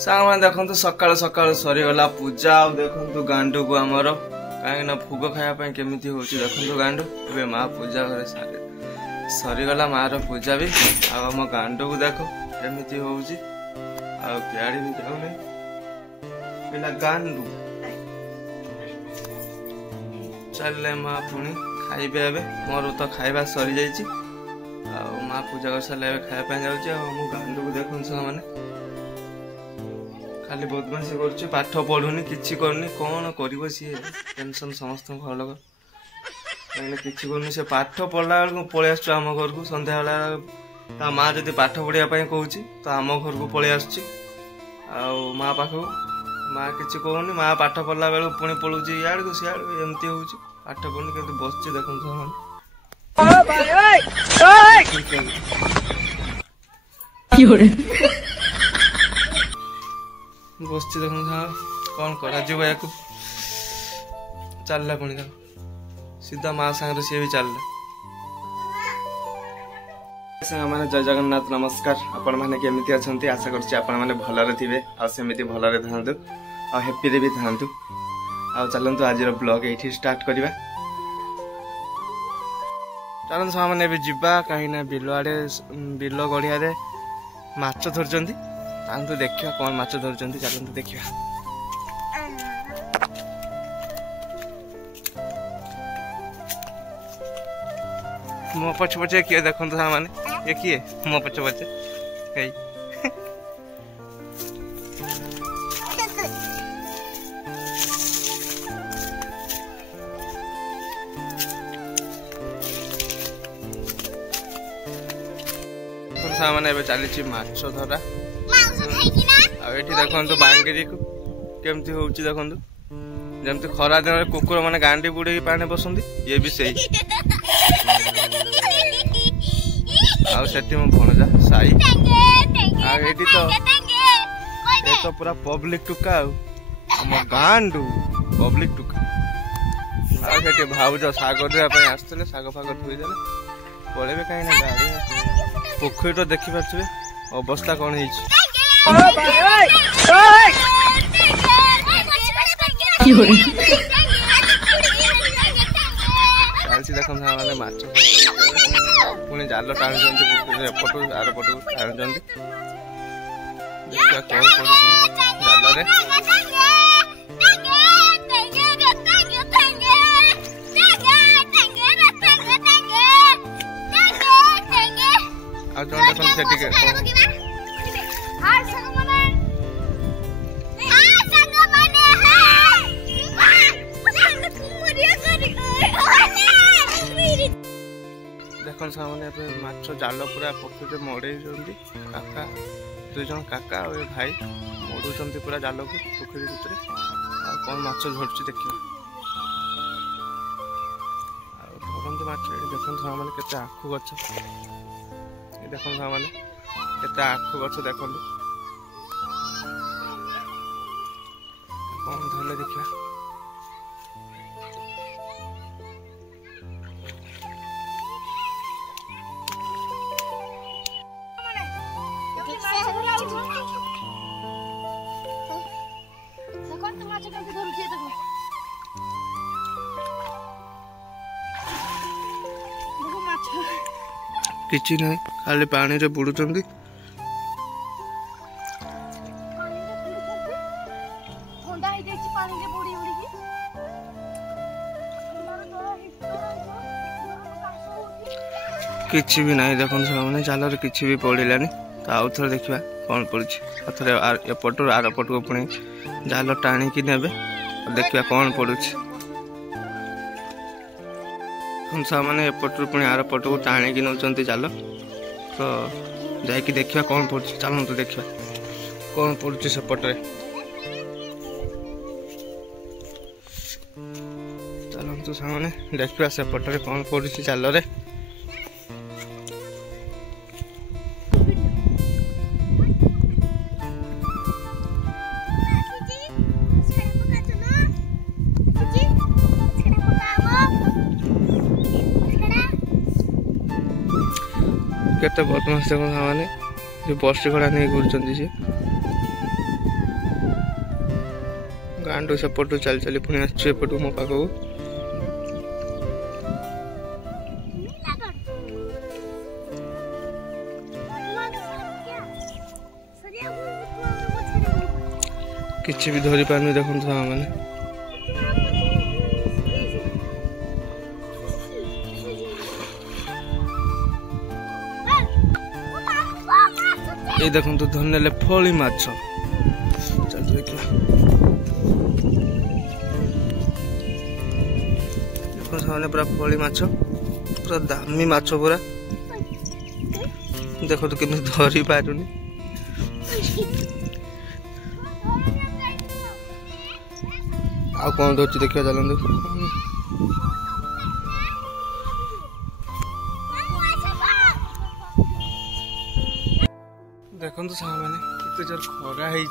सामने देखो सकाल सकाल सरीगला पूजा आ देखो गांडू को आमर कहीं भोग खायापी केमी हो देखो गांडू ए माँ पूजा घर सरीगला मार पूजा भी आम गांडू को देख केमी हो गाड़ी भी जाऊनी गांडू चल माँ पुणी खाइबे ए मोर तो खाइबा सरी जाइए माँ पूजा कर सारे खायापी जाऊँ गांडू को देखो मैंने खाली बदमाशी कर पाठ पढ़ुनी किसी करनी कौन कर टेंशन समस्त घर लोग कहीं किसी करनी से पाठ पढ़ला बेलू पलि आस आम घर को सन्ध्या बेला माँ जब पाठ पढ़ापी कहूँ तो आम घर को पलि आस माँ पाख माँ किसी कहूनी माँ पाठ पढ़ला बेलू पुणी पलुची इाड़ को सियाड़ एमती हो पाठ पढ़नी के बस देखो बस देखो कौन करा चलला पुणी सीधा माँ सांगे सी भी चलला मैंने जय जगन्नाथ नमस्कार आपण मैंने केमिति अछंती आशा करछि आपण मैंने भलरे थिबे आ सेमिति भलरे थांतु आ हैप्पी रे भी थांतु आ चलंतु आज रो ब्लॉग एठी स्टार्ट करिबा चलंतु सामने भी जिबा कहीं ना बिलो आड़े बिलो गड़िया रे माछ धरचंती चलते देखिए कौन माछ धरचंती चलते देखिए मो पछ पछे किए देखो मैंने ये किए मो पछ पछे कई मैंने चली माछ धरा देखो बांगेरी को केमती हो देखो जमती खरा दिन में कुकुर मैंने गांडी बुड़े पानी बसंती ये भी सही आठी मो भणजा साई तो पूरा पब्लिक टुका आम गांडू पब्लिक टुका भाउज साग आसते साग फाग धोईदे पड़े कहीं गाड़ी पोखरी तो देखी पारे अवस्था कौन है देखो मैंने माछ पुणी जाल टाणुंट एपटू आर पटू टाणुंट देखिए कौन पड़े जाल देखो सामने माछ जाल पूरा पोखरी मड़े काका दुई जन काका और भाई मड़ुंट पूरा जाल को पोखरी भितर कौन माछ झड़ुची देखिए धरती माछ देखो मैंने केते आखु गछ देखो मैंने केते आखु गछ देखो कौन धरले देखिए किसी ना खाली पानी रे बुड़ुचंदी किसी भी नहीं देखो सामने जाल किसी भी पड़ानी तो आउ थे देखा कौन पड़े थे एपटू आर पट को पुणी जाल टाणिकी ने देखा कौन पड़ू मैंने एपटू पुणी आर पट को टाणिकी नौ जाल तो जाकि देखा कौन पड़ू चलते देखा कौन पड़ू सेपटे चलतु सामने देखा सेपटे कौन पड़ू जाल रे केते बदमाश देखो मैंने जो बर्षी घोड़ा नहीं घूर सी दांडू सेपटू चली चली पुणी आसपटू मो पाख किसी भी धरी पार देखो मैंने ये देखो तो धरने फली माछ चल देखा देखो से पूरा फली माछ पूरा दामी माछ पूरा देखो तो केमी धरी पारुनी आ कौन धरती देखा चलते देखो सार मैंने केते जोर खरा है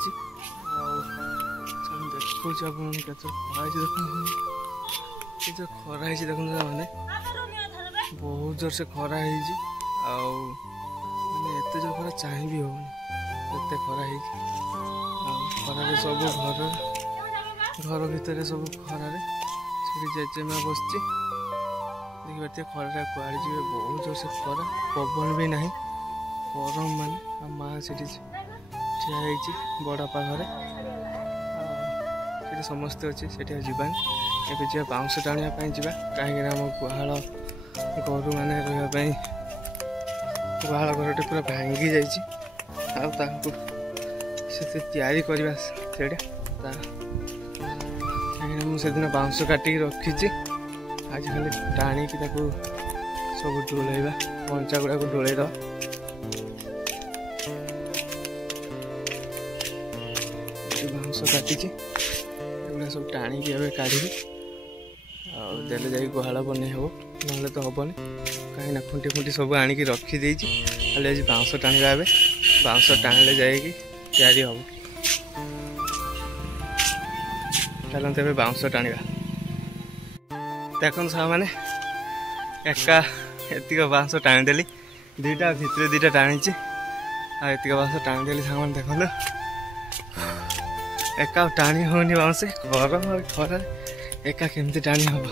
देखो खरा है देखो मैंने बहुत जोर से खरा है एत जोर खरा चाह भी हो खरा है खरारे सब घर भितर सब खरारे जेजेमा बस देखिए खरा कुआड़े जी बहुत जोर से खरा पवन भी ना गरम मान माँ से ठिया बड़ापा घरे समस्ते अच्छे से जीवानी एवं जा बाउंश टाणिया जा कहीं आम गुहाल गरु मैंने रही गुहाल घरटे पूरा भांगी जारी करवा कहीं मुझे बाउंश काटिक रखी आज खाली टाणिकी सब डोलैवा कंचा गुड़ा डोलै दवा बाउंश काटी सब टाणिकी ए काढ़ी देले जा गुहाल बन हम ना तो हेनी कहीं खुंटी खुंटी सब आणिकी रखीदे खाली आज बाउंश टाणिबा बाउंश टाणिले जाइए तैयारी हम चलते बाउंश टाणिबा देखो सा मैंने एका एतिक बाउंश टाणीदेली दुईटा भितर दुईटा टाणी आतिक बाउंश टाणीदेली सामान देखो एका टाणी होनी बाउंश गरम खरा एका केमती टाणी हम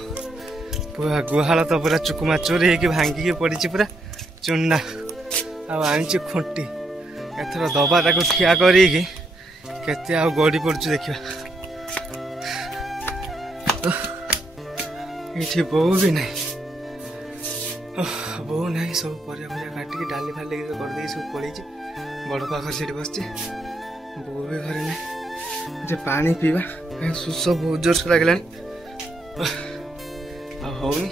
पूरा गुहाल तो पूरा चुकुमा चोरी होगी भांगिकी पड़ी पूरा चुना आनी खुंटी एथर दबा ताको ठिया करी केते आ गड़ी पड़ू देखा ये बो भी ना बो ना सब परिया काटिकी डाली फाली करदे सब पड़ी बड़ पाखर से बस बो भी घरे ना पानी पीवा सुस बहुत जोर से लगला होनी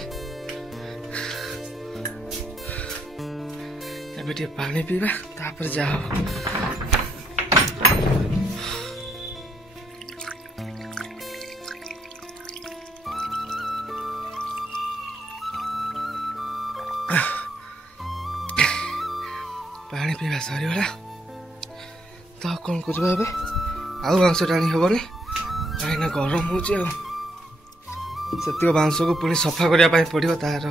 एबे पानी पीवा तापर जाओ पानी पीवा सरीगला तो कौन करवा आउ बांस टाणी हेनी कहीं गरम हो बांस को पुणी सफा करने पड़ो तार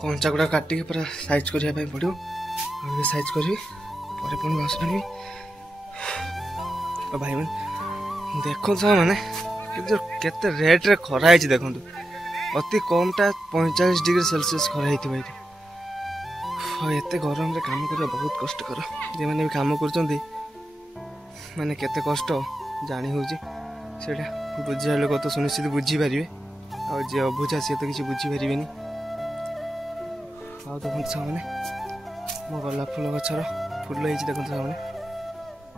कंचा गुड़ा काटिक पूरा साइज करने पड़ो साइज करी पुणी बांस टाणी भाई मैंने देखो मैंने केते रेट रे खरा है देखो अति कमटा 45 डिग्री सेल्सियस खरा ये गरम रे काम करवा बहुत कष्टकर जे मैंने भी काम कर माने केते कष्ट जानी हो बुझा लोक तो सुनिश्चित बुझीपारे जे अबुझा सी तो किसी बुझीपारे देखते मैंने मो गला फूल गचर फूल देखते मैंने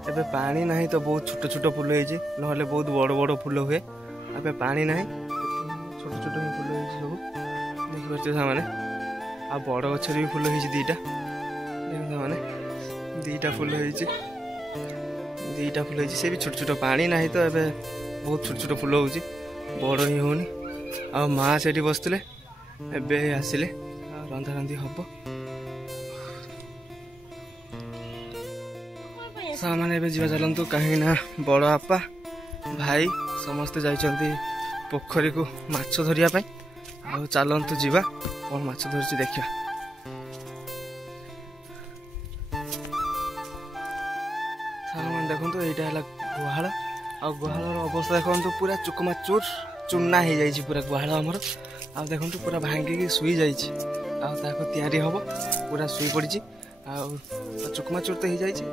एबे पानी नहीं तो बहुत छोट छोट फूल होती ना बहुत बड़ बड़ फूल हुए अब पानी नहीं छोट छोट फूल सब देखिए मैंने आ बड़ गचर भी फूल होती दीटा देखते मैंने दीटा फूल होती से भी छोट छोट पानी नहीं तो एबे बहुत छोट छोट फूल हो बड़ ही होनी आ माँ से बसते एबे आसिले रंधा रंधी हम मैंने जा चलतु कहीं ना बड़ आपा भाई समस्ते जाइछंती पोखरी को माछ धरिया पाई आ चलतु जीवा कौन माछ धरछि देखिया देखो यहाँ गुहाल ଆଉ ଗୁହାଳର ଅବସ୍ଥା ଦେଖନ୍ତୁ ପୁରା ଚୁକମାଚୁର ଚୂନା ହେଇଯାଇଛି ପୁରା ଗୁହାଳ ଆମର। ଆଉ ଦେଖନ୍ତୁ ପୁରା ଭାଙ୍ଗିକି ଶୋଇ ଯାଇଛି। ଆଉ ତାକୁ ତିଆରି ହବ ପୁରା ଶୋଇ ପଡ଼ିଛି। ଆଉ ଚୁକମାଚୁର ତ ହେଇଯାଇଛି,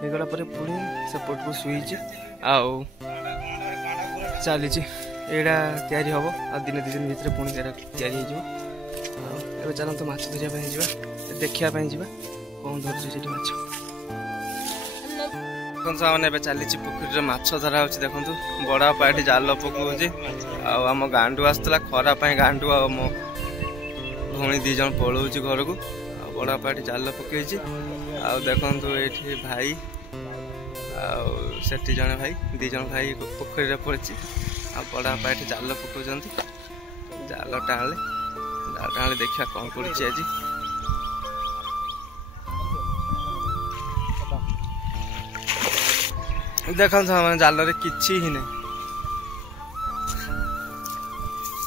ହେଇଗଲା ପରେ ପୁଣି ସେପଟକୁ ଶୋଇଛି ଆଉ ଚାଲିଛି। ଏଇଟା ତିଆରି ହବ ଆଉ ଦିନେ ଦୁଇ ଦିନ ଭିତରେ ପୁଣି ଏଇଟା ତିଆରି ହେଇଯିବ। ଆଉ ଏବେ ଚାଲନ୍ତୁ ମାଛ ଧରିବା ପାଇଁ ଯିବା, ଦେଖିବା ପାଇଁ ଯିବା କ'ଣ ଧରୁଛି ସେଠି ମାଛ। ଦେଖନ୍ତୁ ସାଙ୍ଗମାନେ ଏବେ ଚାଲିଛି ପୋଖରୀରେ ମାଛ ଧରା ହଉଛି। ଦେଖନ୍ତୁ ବଡ଼ ବାପା ଏଠି ଜାଲ ପକଉଛି। ଆଉ ଆମ ଗାଣ୍ଡୁ ଆସିଥିଲା ଖରା ପାଇଁ, ଗାଣ୍ଡୁ ଆଉ ମୋ ଭଉଣୀ 2 ଜଣ ପଳଉଛି ଘରକୁ। ଆଉ ବଡ଼ ବାପା ଏଠି ଜାଲ ପକେଇଛି। ଆଉ ଦେଖନ୍ତୁ ଏଇଠି ଭାଇ ଆଉ ସେଠି ଜଣେ ଭାଇ, 2 ଜଣ ଭାଇ ପୋଖରୀରେ ପଡ଼ିଛି। ଆଉ ବଡ଼ ବାପା ଏଠି ଜାଲ ପକାଉଛନ୍ତି। ଜାଲ ଟାଣିଲେ ଦେଖିବା କ'ଣ କରୁଛି ଆଜି। ଦେଖନ୍ତୁ ମାନେ ଜାଲରେ କିଛି ହିଁ ନାହିଁ,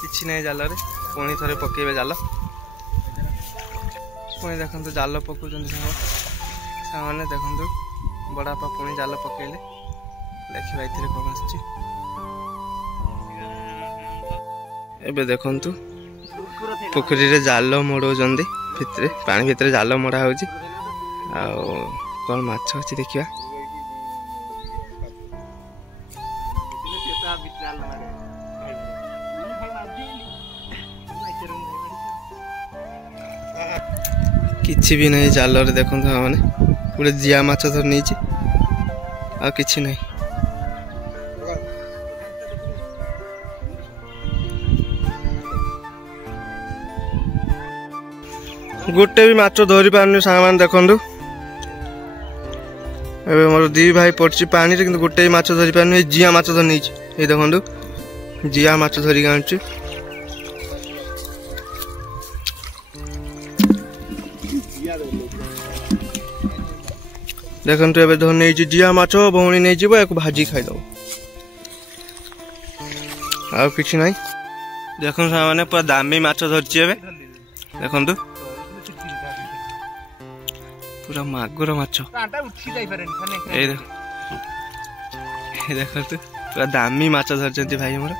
କିଛି ନାହିଁ ଜାଲରେ। ପୁଣି ଥରେ ପକେଇବେ ଜାଲ। ପୁଣି ଦେଖନ୍ତୁ ଜାଲ ପକାଉଛନ୍ତି ସାଙ୍ଗମାନେ। ଦେଖନ୍ତୁ ବଡ଼ ବାପା ପୁଣି ଜାଲ ପକେଇଲେ, ଦେଖିବା ଏଥିରେ କ'ଣ ଆସିଛି। ଏବେ ଦେଖନ୍ତୁ ପୋଖରୀରେ ଜାଲ ମଡ଼ଉଛନ୍ତି, ଭିତରେ ପାଣି ଭିତରେ ଜାଲ ମଡ଼ା ହେଉଛି। ଆଉ କ'ଣ ମାଛ ଅଛି ଦେଖିବା। କିଛି ବି ନାହିଁ ଜାଲରେ। ଦେଖନ୍ତୁ ମାନେ ଗୋଟେ ଜିଆ ମାଛ ଧରି ନେଇଛି, ଆଉ କିଛି ନାହିଁ। ଗୋଟେ ବି ମାଛ ଧରି ପାରୁନି ସାଙ୍ଗମାନେ। ଦେଖନ୍ତୁ ଏବେ ମୋର 2 ଭାଇ ପଡ଼ିଛି ପାଣିରେ, କିନ୍ତୁ ଗୋଟେ ବି ମାଛ ଧରି ପାରୁନି। ଏଇ ଜିଆ ମାଛ ଧରି ନେଇଛି, ଏଇ ଦେଖନ୍ତୁ ଜିଆ ମାଛ ଧରିକି ଆଣୁଛି। ଦେଖନ୍ତୁ ଏବେ ଧରି ନେଇଛି ଜିଆ ମାଛ, ଭଉଣୀ ନେଇଯିବ, ୟାକୁ ଭାଜି ଖାଇଦବ। ଆଉ କିଛି ନାହିଁ। ଦେଖନ୍ତୁ ସାଙ୍ଗମାନେ ପୁରା ଦାମୀ ମାଛ ଧରିଛି ଏବେ। ଦେଖନ୍ତୁ ପୁରା ମାଗୁର ମାଛ। ଏଇ ଦେଖନ୍ତୁ ପୁରା ଦାମୀ ମାଛ ଧରିଛନ୍ତି ଭାଇ ଆମର।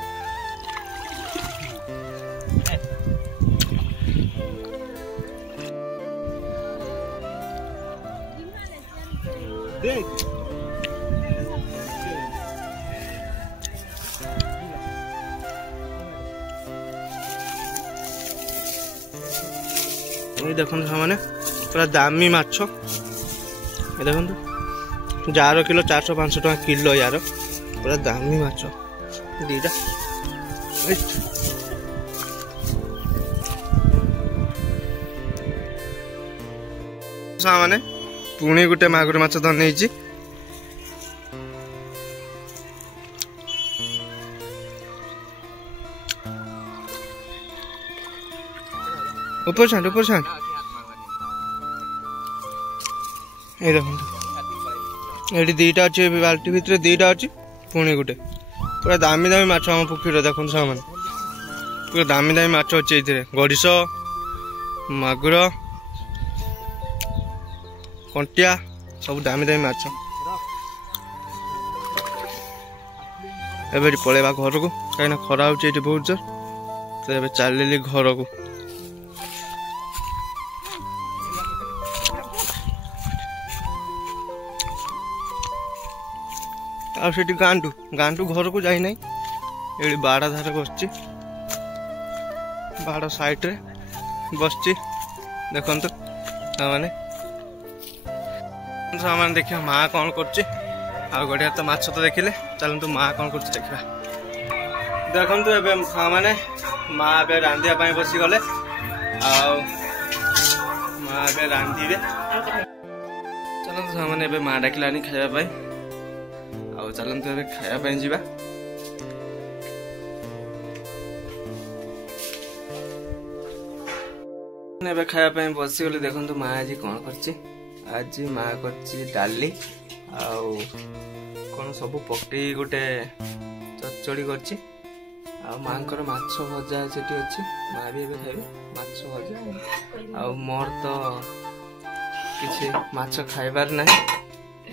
ଦେଖନ୍ତୁ ସେମାନେ ପୁରା ଦାମୀ ମାଛ। ଦେଖନ୍ତୁ ଯାର କିଲୋ 400-500 ଟଙ୍କା କିଲୋ, ୟାର ପୁରା ଦାମୀ ମାଛ ଦିଟା। ମାନେ ପୁଣି ଗୋଟେ ମାଗୁର ମାଛ ଧରି ନେଇଛି। ଉପର ଛାଣ୍ଟ ଏଇ ଦେଖନ୍ତୁ ଏଠି 2ଟା ଅଛି, ବାଲ୍ଟି ଭିତରେ 2ଟା ଅଛି, ପୁଣି ଗୋଟେ। ପୁରା ଦାମୀ ମାଛ ଆମ ପୋଖରୀରେ। ଦେଖନ୍ତୁ ସାଙ୍ଗମାନେ ପୁରା ଦାମୀ ମାଛ ଅଛି ଏଇଥିରେ। ଗଡ଼ିଶ, ମାଗୁର, କଣ୍ଟିଆ ସବୁ ଦାମୀ ମାଛ। ଏବେ ଏଠି ପଳେଇବା ଘରକୁ, କାହିଁକିନା ଖରା ହେଉଛି ଏଠି ବହୁତ ଜୋର। ତ ଏବେ ଚାଲିଲି ଘରକୁ। ଆଉ ସେଠି ଗାଣ୍ଡୁ ଘରକୁ ଯାଇନାହିଁ, ଏଠି ବାଡ଼ ଧାରେ ବସିଛି, ବାଡ଼ ସାଇଡରେ ବସିଛି। ଦେଖନ୍ତୁ ସାମାନେ ଦେଖିବା ମା କ'ଣ କରୁଛି। ଆଉ ଗଡ଼ିଆରେ ତ ମାଛ ତ ଦେଖିଲେ, ଚାଲନ୍ତୁ ମା କ'ଣ କରୁଛି ଦେଖିବା। ଦେଖନ୍ତୁ ଏବେ ମାନେ ମା ଏବେ ରାନ୍ଧିବା ପାଇଁ ବସିଗଲେ। ଆଉ ମା ଏବେ ରାନ୍ଧିବେ। ଚାଲନ୍ତୁ ସାମାନେ ଏବେ ମା ଡାକିଲାନି ଖାଇବା ପାଇଁ। ଆଉ ଚାଲନ୍ତୁ ଏବେ ଖାଇବା ପାଇଁ ଯିବା। ଏବେ ଖାଇବା ପାଇଁ ବସିଗଲି। ଦେଖନ୍ତୁ ମା ଆଜି କ'ଣ କରିଛି। ଆଜି ମା କରିଛି ଡାଲି ଆଉ କ'ଣ ସବୁ ପକେଇ ଗୋଟେ ଚଚଡ଼ି କରିଛି। ଆଉ ମାଙ୍କର ମାଛ ଭଜା ସେଠି ଅଛି, ମା ବି ଏବେ ଖାଇବେ ମାଛ ଭଜା। ଆଉ ମୋର ତ କିଛି ମାଛ ଖାଇବାର ନାହିଁ,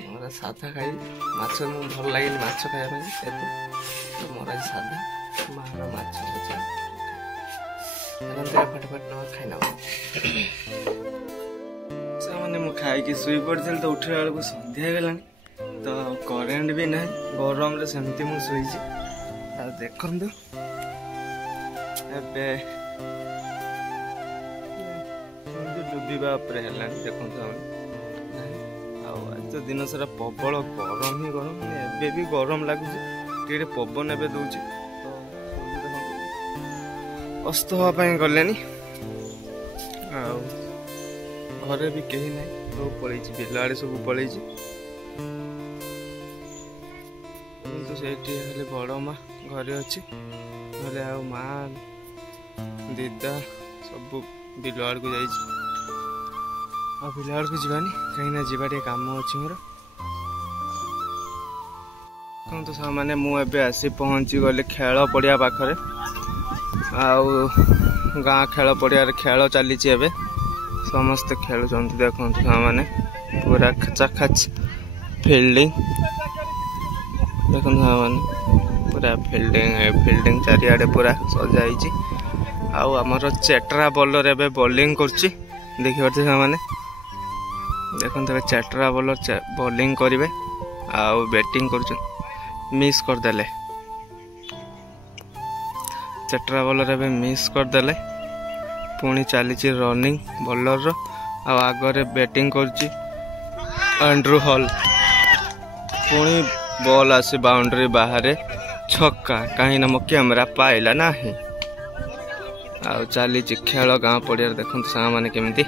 ମୋର ସାଧା ଖାଇବି। ମାଛ ମୁଁ ଭଲ ଲାଗେନି ମାଛ ଖାଇବା ପାଇଁ, ଏବେ ତ ମୋର ଆଜି ସାଧା। ମାର ମାଛ ଭଜା ଫଟାଫଟ ନେବା ଖାଇନେବ। ସେମାନେ ମୁଁ ଖାଇକି ଶୋଇ ପଡ଼ିଥିଲି ତ ଉଠିଲା ବେଳକୁ ସନ୍ଧ୍ୟା ହେଇଗଲାଣି, ତ କରେଣ୍ଟ ବି ନାହିଁ, ଗରମରେ ସେମିତି ମୁଁ ଶୋଇଛି। ଆଉ ଦେଖନ୍ତୁ ଏବେ ଡୁବିବା ଉପରେ ହେଲାଣି, ଦେଖନ୍ତୁ ଆମେ। ଆଉ ଆଜି ତ ଦିନ ସାରା ପ୍ରବଳ ଗରମ ହିଁ ଗରମ, ମାନେ ଏବେ ବି ଗରମ ଲାଗୁଛି, ଟିକେ ପବନ ଏବେ ଦଉଛି। ଅସ୍ତ ହେବା ପାଇଁ ଗଲେନି, ଆଉ ଘରେ ବି କେହି ନାହିଁ, ସବୁ ପଳେଇଛି, ବିଲ ଆଡ଼େ ସବୁ ପଳେଇଛି। କିନ୍ତୁ ସେଇଠି ହେଲେ ବଡ଼ ମା ଘରେ ଅଛି, ନହେଲେ ଆଉ ମା ଦିଦା ସବୁ ବିଲ ଆଡ଼କୁ ଯାଇଛି। ଆଉ ବିଲ ଆଡ଼କୁ ଯିବାନି, କାହିଁକିନା ଯିବା ଟିକେ କାମ ଅଛି ମୋର। ଦେଖନ୍ତୁ ସାଙ୍ଗମାନେ, ମୁଁ ଏବେ ଆସି ପହଞ୍ଚି ଗଲି ଖେଳ ପଡ଼ିଆ ପାଖରେ। ଆଉ ଗାଁ ଖେଳ ପଡ଼ିଆରେ ଖେଳ ଚାଲିଛି ଏବେ, ସମସ୍ତେ ଖେଳୁଛନ୍ତି। ଦେଖନ୍ତୁ ସାଙ୍ଗମାନେ, ପୁରା ଖଚାଖଚ ଫିଲ୍ଡିଂ। ଦେଖନ୍ତୁ ସାଙ୍ଗମାନେ, ପୁରା ଫିଲ୍ଡିଂ ଚାରିଆଡ଼େ ପୁରା ସଜା ହେଇଛି। ଆଉ ଆମର ଚେଟ୍ରା ବଲର ଏବେ ବୋଲିଂ କରୁଛି, ଦେଖିପାରୁଥିବେ ସାଙ୍ଗମାନେ। ଦେଖନ୍ତୁ ଏବେ ଚେଟ୍ରା ବଲର ବୋଲିଂ କରିବେ, ଆଉ ବ୍ୟାଟିଂ କରୁଛନ୍ତି, ମିସ୍ କରିଦେଲେ। ଚେଟ୍ରା ବଲର ଏବେ ମିସ୍ କରିଦେଲେ। ପୁଣି ଚାଲିଛି ରନିଂ ବଲରର, ଆଉ ଆଗରେ ବ୍ୟାଟିଂ କରୁଛି ଆଣ୍ଡ୍ରୁ ହଲ୍। ପୁଣି ବଲ୍ ଆସି ବାଉଣ୍ଡ୍ରି ବାହାରେ, ଛକା, କାହିଁକିନା ମୋ କ୍ୟାମେରା ପାଇଲା ନାହିଁ। ଆଉ ଚାଲିଛି ଖେଳ ଗାଁ ପଡ଼ିଆରେ, ଦେଖନ୍ତୁ ସାଙ୍ଗମାନେ କେମିତି।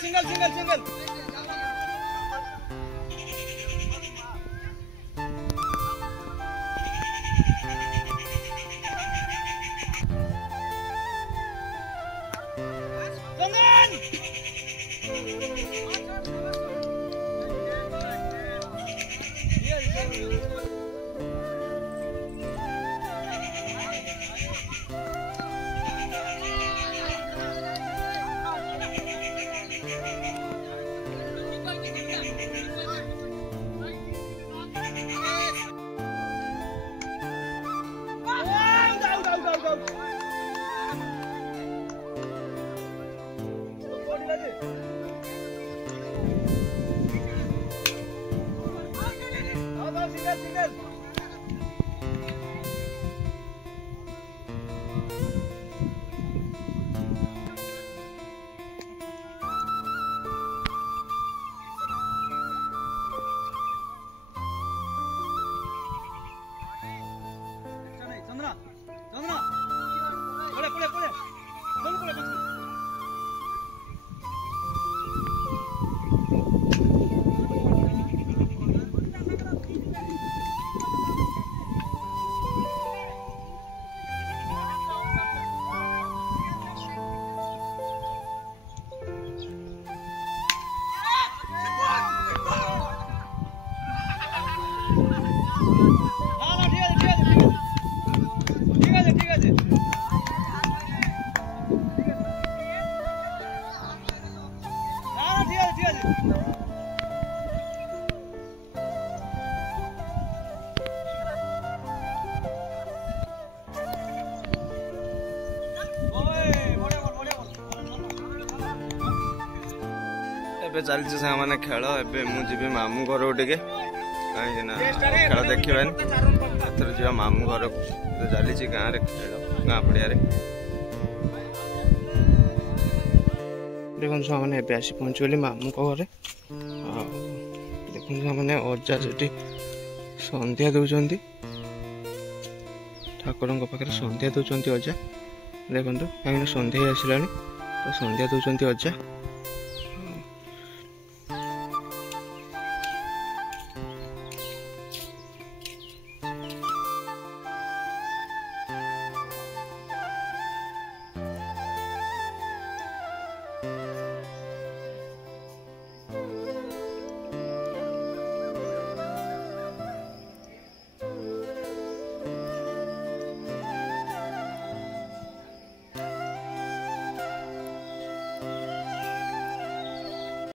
सिंगल ଏବେ ଚାଲିଛି ସାଙ୍ଗମାନେ ଖେଳ। ଏବେ ମୁଁ ଯିବି ମାମୁଁ ଘରକୁ ଟିକେ, କାହିଁକି ନା ଖେଳ ଦେଖିବାନି, ଏଥର ଯିବା ମାମୁଁ ଘରକୁ। ଚାଲିଛି ଗାଁରେ ଖେଳ, ଗାଁ ପଡ଼ିଆରେ। ଦେଖନ୍ତୁ ସାଙ୍ଗମାନେ, ଏବେ ଆସି ପହଞ୍ଚିଗଲି ମାମୁଁଙ୍କ ଘରେ। ଆଉ ଦେଖନ୍ତୁ ସାଙ୍ଗମାନେ, ଅଜା ସେଠି ସନ୍ଧ୍ୟା ଦେଉଛନ୍ତି, ଠାକୁରଙ୍କ ପାଖରେ ସନ୍ଧ୍ୟା ଦେଉଛନ୍ତି ଅଜା। ଦେଖନ୍ତୁ, କାହିଁକିନା ସନ୍ଧ୍ୟା ଆସିଲାଣି ତ ସନ୍ଧ୍ୟା ଦେଉଛନ୍ତି ଅଜା।